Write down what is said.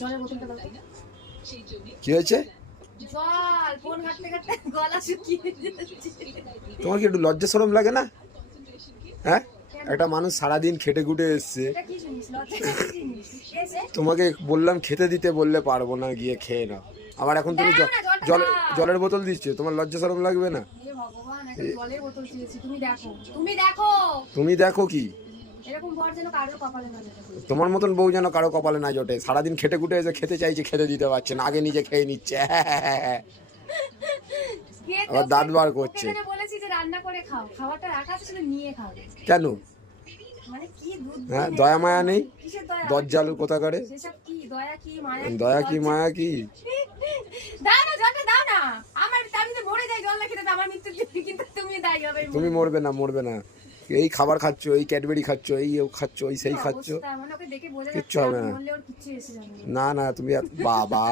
জলের বোতলটা দাও কি হয়েছে? তোমার কি একটু লজ্জা সরম লাগে না? হ্যাঁ? একটা মানুষ সারাদিন খেটে খুটে এসছে। তোমাকে বললাম খেতে দিতে বললে পারব না গিয়ে খেয়ে নাও। আবার এখন তুমি জলের বোতল দিচ্ছ? তোমার লজ্জা সরম লাগবে না? তুমি দেখো কি? তোমার মতন বউ যেন কারও কপালে না জোটে। সারাদিন খেটে খুটে এসে খেতে চাইছে খেতে দিতে পারছে না আগে নিজে খেয়ে নিচ্ছে। আবার দাঁত বার করছে। করে কেন? মানে হ্যাঁ দয়া মায়া নেই? কিসের দয়া? দজ্জাল কোথাকারে? দয়া কি মায়া কি তুমি মরবে না মরবে না। এই খাবার খাচ্ছ এই ক্যাডবেরি খাচ্ছ এই খাচ্ছ এই সেই খাচ্ছ কিচ্ছু হবে না। না। না তুমি বাবা